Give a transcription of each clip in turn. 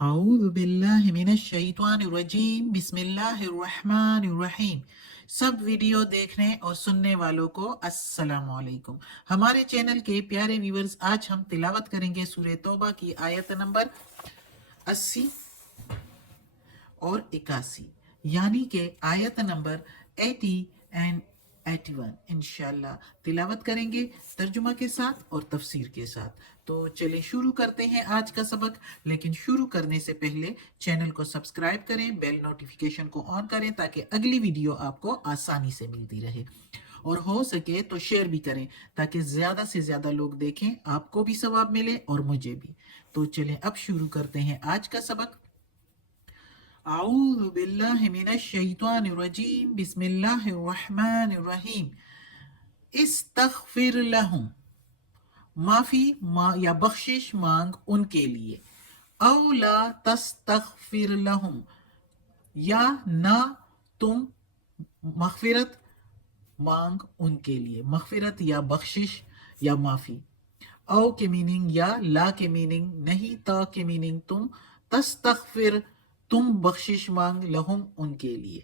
اعوذ باللہ من الشیطان الرجیم بسم اللہ الرحمن الرحیم۔ سب ویڈیو دیکھنے اور سننے والوں کو السلام علیکم۔ ہمارے چینل کے پیارے ویورز، آج ہم تلاوت کریں گے سورہ توبہ کی آیت نمبر 80 اور 81، یعنی کہ آیت نمبر 80 اینڈ 81 انشاءاللہ تلاوت کریں گے ترجمہ کے ساتھ اور تفسیر کے ساتھ۔ تو چلیں شروع کرتے ہیں آج کا سبق، لیکن شروع کرنے سے پہلے چینل کو سبسکرائب کریں، بیل نوٹیفیکیشن کو آن کریں تاکہ اگلی ویڈیو آپ کو آسانی سے ملتی رہے، اور ہو سکے تو شیئر بھی کریں تاکہ زیادہ سے زیادہ لوگ دیکھیں، آپ کو بھی ثواب ملے اور مجھے بھی۔ تو چلیں اب شروع کرتے ہیں آج کا سبق۔ اعوذ باللہ من الشیطان الرجیم بسم اللہ الرحمن الرحیم۔ استغفر لہم، معافی یا بخشش مانگ ان کے لیے، او لا تستغفر لہم، یا نہ تم مغفرت مانگ ان کے لیے، مغفرت یا بخشش یا معافی۔ او کے میننگ یا، لا کے میننگ نہیں، تا کے میننگ تم، تستغفر تم بخشش مانگ، لہم ان کے لیے۔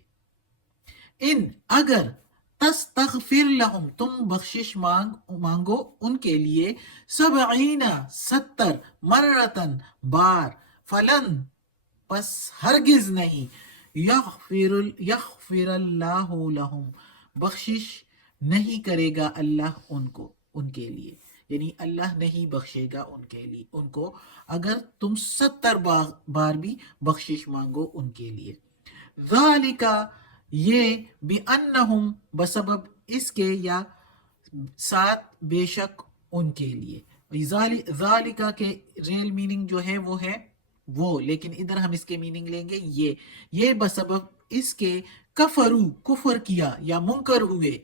ان اگر، تستغفر لہم تم بخشش مانگو ان کے لیے، 70 مرتن بار، فلن پس ہرگز نہیں، یغفر اللہ لہم بخشش نہیں کرے گا اللہ ان کے لیے، یعنی اللہ نہیں بخشے گا ان کو اگر تم 70 بار بھی بخشش مانگو ان کے لیے۔ ذالک یہ، بِأَنَّهُمْ بسبب اس کے، یا ساتھ بے شک ان کے لیے۔ ذالک کے ریل میننگ جو ہے وہ ہے وہ، لیکن ادھر ہم اس کے میننگ لیں گے یہ بسبب اس کے، کفرو کفر کیا یا منکر ہوئے،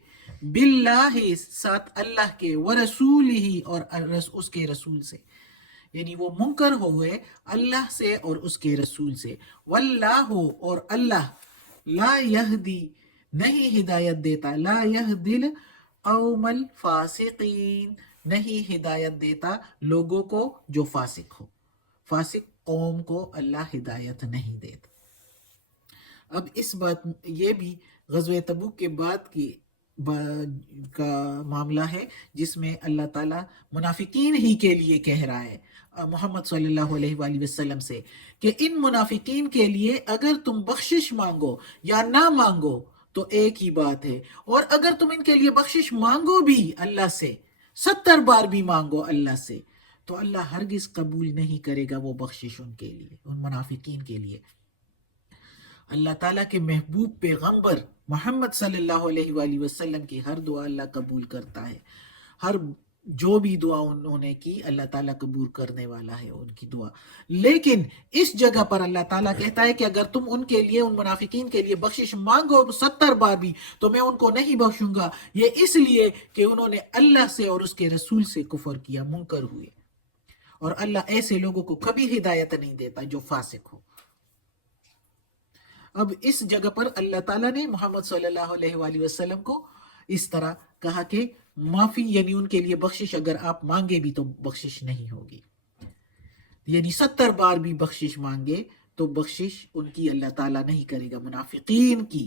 باللہ ساتھ اللہ کے، ورسولہ اور اس کے رسول سے، یعنی وہ منکر ہوئے اللہ سے اور اس کے رسول سے۔ واللہ اور اللہ، لا یہدی نہیں ہدایت دیتا، لا یہدی القوم الفاسقین نہیں ہدایت دیتا لوگوں کو جو فاسق ہو، فاسق قوم کو اللہ ہدایت نہیں دیتا۔ اب اس بات، یہ بھی غزوہ تبوک کے بعد کا معاملہ ہے، جس میں اللہ تعالیٰ منافقین ہی کے لیے کہہ رہا ہے محمد صلی اللہ علیہ وآلہ وسلم سے، کہ ان منافقین کے لیے اگر تم بخشش مانگو یا نہ مانگو تو ایک ہی بات ہے، اور اگر تم ان کے لیے بخشش مانگو بھی اللہ سے، 70 بار بھی مانگو اللہ سے، تو اللہ ہرگز قبول نہیں کرے گا وہ بخشش ان کے لیے، ان منافقین کے لیے۔ اللہ تعالیٰ کے محبوب پیغمبر محمد صلی اللہ علیہ وآلہ وسلم کی ہر دعا اللہ قبول کرتا ہے، ہر جو بھی دعا انہوں نے کی اللہ تعالیٰ قبول کرنے والا ہے ان کی دعا۔ لیکن اس جگہ پر اللہ تعالیٰ کہتا ہے کہ اگر تم ان کے لیے، ان منافقین کے لیے بخشش مانگو 70 بار بھی تو میں ان کو نہیں بخشوں گا، یہ اس لیے کہ انہوں نے اللہ سے اور اس کے رسول سے کفر کیا، منکر ہوئے، اور اللہ ایسے لوگوں کو کبھی ہدایت نہیں دیتا جو فاسق ہو۔ اب اس جگہ پر اللہ تعالیٰ نے محمد صلی اللہ علیہ وآلہ وسلم کو اس طرح کہا کہ معافی، یعنی ان کے لیے بخشش اگر آپ مانگے بھی تو بخشش نہیں ہوگی، یعنی 70 بار بھی بخشش مانگے تو بخشش ان کی اللہ تعالیٰ نہیں کرے گا، منافقین کی،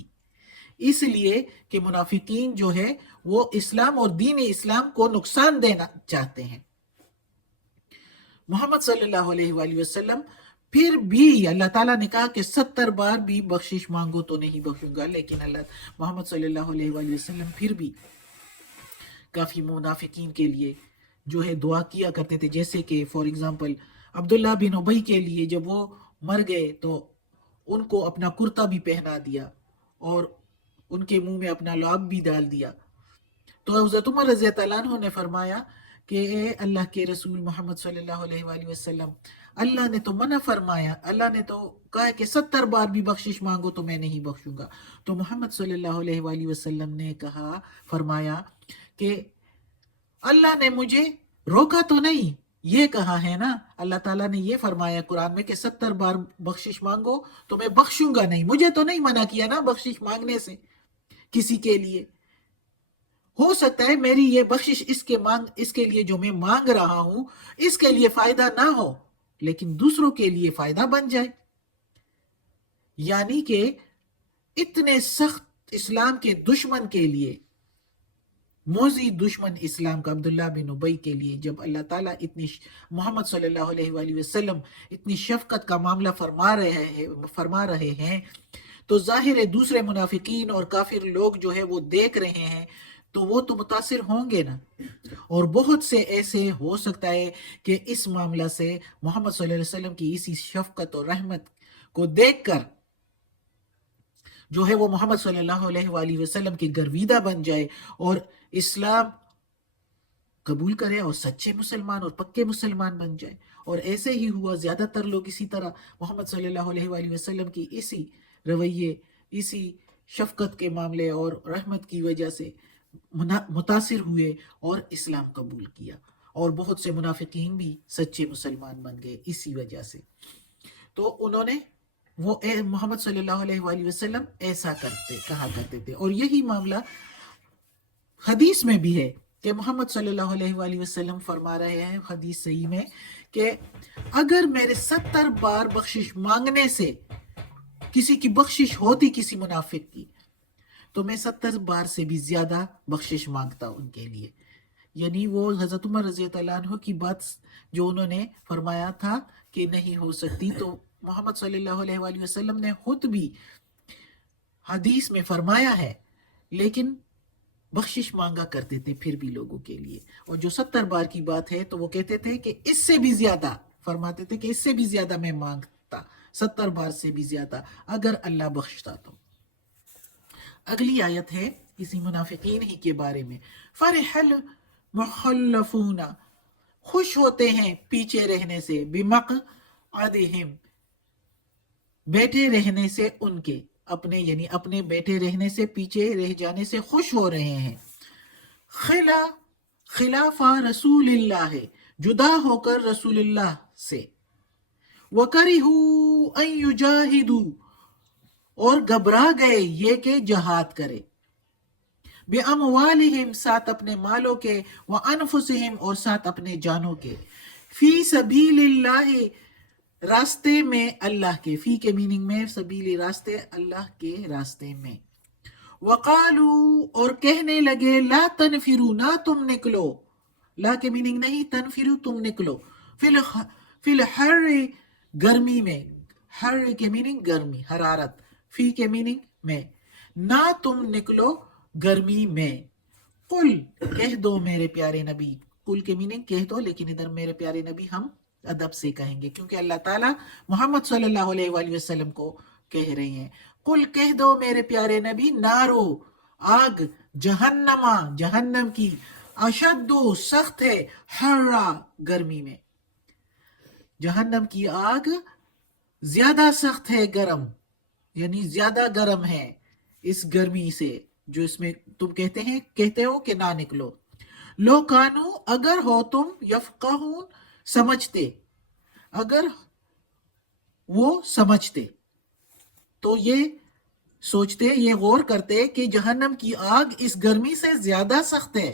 اس لیے کہ منافقین جو ہے وہ اسلام اور دین اسلام کو نقصان دینا چاہتے ہیں۔ محمد صلی اللہ علیہ وآلہ وسلم پھر بھی اللہ تعالیٰ نے کہا کہ 70 بار بھی بخشش مانگو تو نہیں بخشوں گا، لیکن محمد صلی اللہ علیہ وآلہ وسلم پھر بھی کافی منافقین کے لیے جو ہے دعا کیا کرتے تھے، جیسے کہ فار ایگزامپل عبداللہ بن ابی کے لیے جب وہ مر گئے تو ان کو اپنا کرتا بھی پہنا دیا اور ان کے منہ میں اپنا لعاب بھی ڈال دیا، تو حضرت عمر رضی اللہ عنہ نے فرمایا کہ اے اللہ کے رسول محمد صلی اللہ علیہ وآلہ وسلم، اللہ نے تو منع فرمایا، اللہ نے تو کہا کہ 70 بار بھی بخشش مانگو تو میں نہیں بخشوں گا، تو محمد صلی اللہ علیہ وآلہ وسلم نے فرمایا کہ اللہ نے مجھے روکا تو نہیں، یہ کہا ہے نا، اللہ تعالیٰ نے یہ فرمایا قرآن میں کہ 70 بار بخشش مانگو تو میں بخشوں گا نہیں، مجھے تو نہیں منع کیا نا بخشش مانگنے سے کسی کے لیے۔ ہو سکتا ہے میری یہ بخشش اس کے لیے جو میں مانگ رہا ہوں اس کے لیے فائدہ نہ ہو، لیکن دوسروں کے لیے فائدہ بن جائے. یعنی کہ اتنے سخت اسلام کے دشمن کے لیے، موذی دشمن اسلام کا عبداللہ بن ابی کے لیے، جب اللہ تعالیٰ محمد صلی اللہ علیہ وآلہ وسلم اتنی شفقت کا معاملہ فرما رہے ہیں، تو ظاہر ہے دوسرے منافقین اور کافر لوگ جو ہے وہ دیکھ رہے ہیں تو وہ تو متاثر ہوں گے نا. اور بہت سے ایسے ہو سکتا ہے کہ اس معاملہ سے محمد صلی اللہ علیہ وسلم کی اسی شفقت اور رحمت کو دیکھ کر جو ہے وہ محمد صلی اللہ علیہ وآلہ وسلم کی گرویدہ بن جائے اور اسلام قبول کرے اور سچے مسلمان اور پکے مسلمان بن جائے. اور ایسے ہی ہوا، زیادہ تر لوگ اسی طرح محمد صلی اللہ علیہ وآلہ وسلم کی اسی رویے، اسی شفقت کے معاملے اور رحمت کی وجہ سے متاثر ہوئے اور اسلام قبول کیا، اور بہت سے منافقین بھی سچے مسلمان بن گئے اسی وجہ سے. تو انہوں نے وہ محمد صلی اللہ علیہ وآلہ وسلم ایسا کہا کرتے تھے. اور یہی معاملہ حدیث میں بھی ہے کہ محمد صلی اللہ علیہ وآلہ وسلم فرما رہے ہیں حدیث صحیح میں کہ اگر میرے 70 بار بخشش مانگنے سے کسی کی بخشش ہوتی کسی منافق کی، تو میں 70 بار سے بھی زیادہ بخشش مانگتا ان کے لیے. یعنی وہ حضرت عمر رضی اللہ عنہ کی بات جو انہوں نے فرمایا تھا کہ نہیں ہو سکتی، تو محمد صلی اللہ علیہ وآلہ وسلم نے خود بھی حدیث میں فرمایا ہے، لیکن بخشش مانگا کرتے تھے پھر بھی لوگوں کے لیے. اور جو 70 بار کی بات ہے تو وہ کہتے تھے کہ اس سے بھی زیادہ، فرماتے تھے کہ اس سے بھی زیادہ میں مانگتا، 70 بار سے بھی زیادہ اگر اللہ بخشتا تو. اگلی آیت ہے اسی منافقین ہی کے بارے میں. فرح المخلفون، خوش ہوتے ہیں پیچھے رہنے سے، بمقعدہم، بیٹھے رہنے سے ان کے، اپنے یعنی اپنے بیٹھے رہنے سے، پیچھے رہ جانے سے خوش ہو رہے ہیں. خلاف رسول اللہ، جدا ہو کر رسول اللہ سے. وَكَرِهُوا أَن يُجَاهِدُوا، اور گھبرا گئے یہ کہ جہاد کرے. بِأَمْوَالِهِمْ، ساتھ اپنے مالوں کے، وَأَنفُسِهِمْ، اور ساتھ اپنے جانوں کے. فی سبیل اللہ، راستے میں اللہ کے. فی کے میننگ میں سبیل، راستے، اللہ کے راستے میں. وقالو، اور کہنے لگے، لا تنفروا، نہ تم نکلو. لا کے میننگ نہیں، تنفروا تم نکلو. فی الحر، گرمی میں. حر کے میننگ گرمی، حرارت. فی کے میننگ میں، نہ تم نکلو گرمی میں. قل، کہہ دو میرے پیارے نبی. قل کے میننگ کہہ دو، لیکن ادھر میرے پیارے نبی ہم ادب سے کہیں گے کیونکہ اللہ تعالیٰ محمد صلی اللہ علیہ وآلہ وسلم کو کہہ رہے ہیں. قل، کہہ دو میرے پیارے نبی، نارو، آگ، جہنما، جہنم کی، اشد، سخت ہے، حرا، گرمی میں. جہنم کی آگ زیادہ سخت ہے، گرم، یعنی زیادہ گرم ہے اس گرمی سے جو اس میں تم کہتے ہو کہ نہ نکلو. لو کانو، اگر ہو تم، یفقہون، سمجھتے، اگر وہ سمجھتے تو یہ سوچتے، یہ غور کرتے کہ جہنم کی آگ اس گرمی سے زیادہ سخت ہے.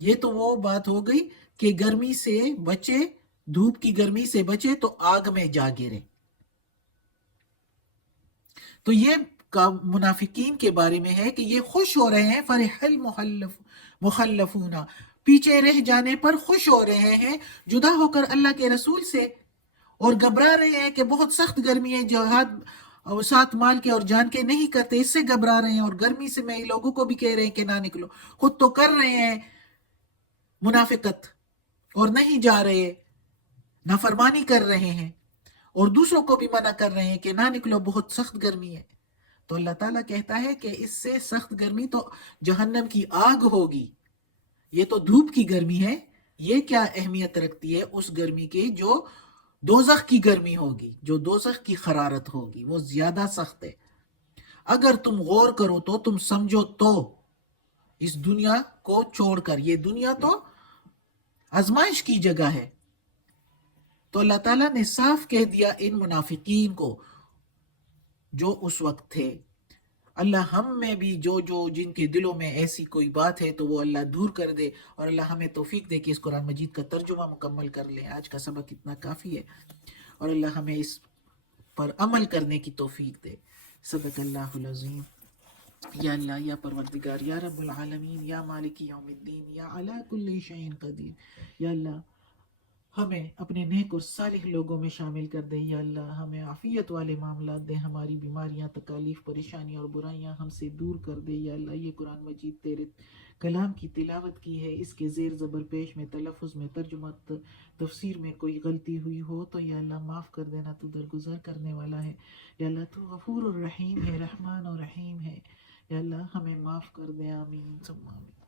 یہ تو وہ بات ہو گئی کہ گرمی سے بچے، دھوپ کی گرمی سے بچے تو آگ میں جا گرے. تو یہ منافقین کے بارے میں ہے کہ یہ خوش ہو رہے ہیں. فرح المخلفون، پیچھے رہ جانے پر خوش ہو رہے ہیں، جدا ہو کر اللہ کے رسول سے، اور گھبرا رہے ہیں کہ بہت سخت گرمی ہے، جہاد ساتھ مال کے اور جان کے نہیں کرتے، اس سے گھبرا رہے ہیں. اور گرمی سے میں لوگوں کو بھی کہہ رہے ہیں کہ نہ نکلو، خود تو کر رہے ہیں منافقت اور نہیں جا رہے، نافرمانی کر رہے ہیں، اور دوسروں کو بھی منع کر رہے ہیں کہ نہ نکلو، بہت سخت گرمی ہے. تو اللہ تعالیٰ کہتا ہے کہ اس سے سخت گرمی تو جہنم کی آگ ہوگی. یہ تو دھوپ کی گرمی ہے، یہ کیا اہمیت رکھتی ہے اس گرمی کی جو دوزخ کی گرمی ہوگی، جو دوزخ کی حرارت ہوگی، وہ زیادہ سخت ہے. اگر تم غور کرو تو، تم سمجھو تو، اس دنیا کو چھوڑ کر، یہ دنیا تو آزمائش کی جگہ ہے. تو اللہ تعالیٰ نے صاف کہہ دیا ان منافقین کو جو اس وقت تھے. اللہ ہم میں بھی جو جن کے دلوں میں ایسی کوئی بات ہے تو وہ اللہ دور کر دے، اور اللہ ہمیں توفیق دے کہ اس قرآن مجید کا ترجمہ مکمل کر لیں. آج کا سبق اتنا کافی ہے، اور اللہ ہمیں اس پر عمل کرنے کی توفیق دے. صدق اللہ العظیم. یا اللہ، یا پروردگار، یا رب العالمین، یا مالک یوم الدین، یا علی کل شیء قدیر. یا اللہ ہمیں اپنے نیک اور صالح لوگوں میں شامل کر دے. یا اللہ ہمیں عافیت والے معاملات دے، ہماری بیماریاں، تکالیف، پریشانیاں اور برائیاں ہم سے دور کر دے. یا اللہ یہ قرآن مجید تیرے کلام کی تلاوت کی ہے، اس کے زیر زبر پیش میں، تلفظ میں، ترجمہ، تفسیر میں کوئی غلطی ہوئی ہو تو یا اللہ معاف کر دینا، تو درگزر کرنے والا ہے. یا اللہ تو غفور الرحیم ہے، رحمان اور رحیم ہے. یا اللہ ہمیں معاف کر دے. آمین ثم آمین.